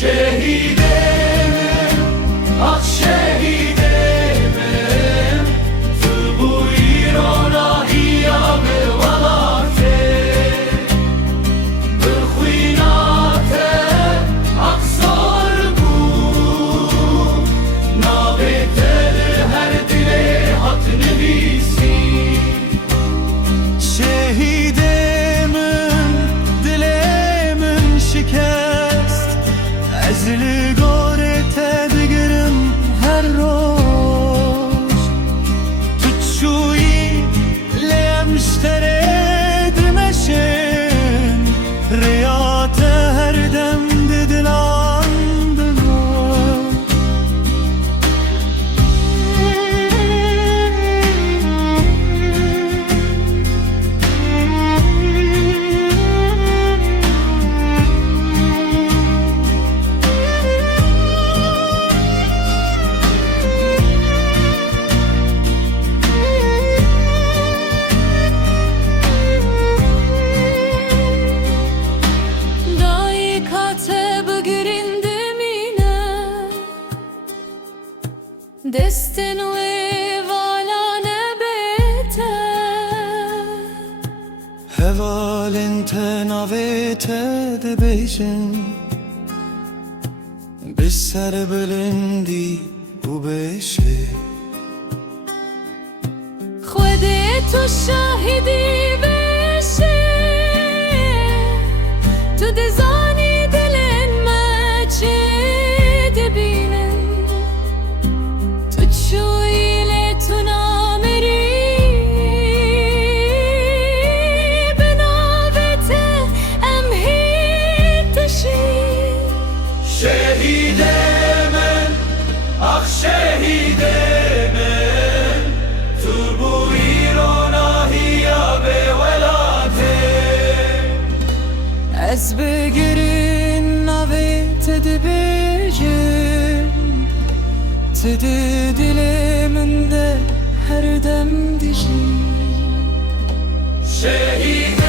Şehidem, ah şehidem, tu bu İrana hiya be valate, bırxuynate aksar bu, nabetel her dile hat nevisi. Şehidemin, dilemin şikest, ezli gorete digirim her roz. Tutşuyi lemştere dimeşin, riyate her dem didilandılar. Destin ve vala nebete Hevalente navete de bejin, biser belindi bu beşe. Khwede tu şahidi beşe Tu dezani dilin maçe debinin Tutşu ile tu nameri Benavete emhir teşir Şehidemen, ah şehidemen, tu bu İrana hiya be velate. Ez begirin navete de bejin, tedi diliminde her dem dijin. Şehid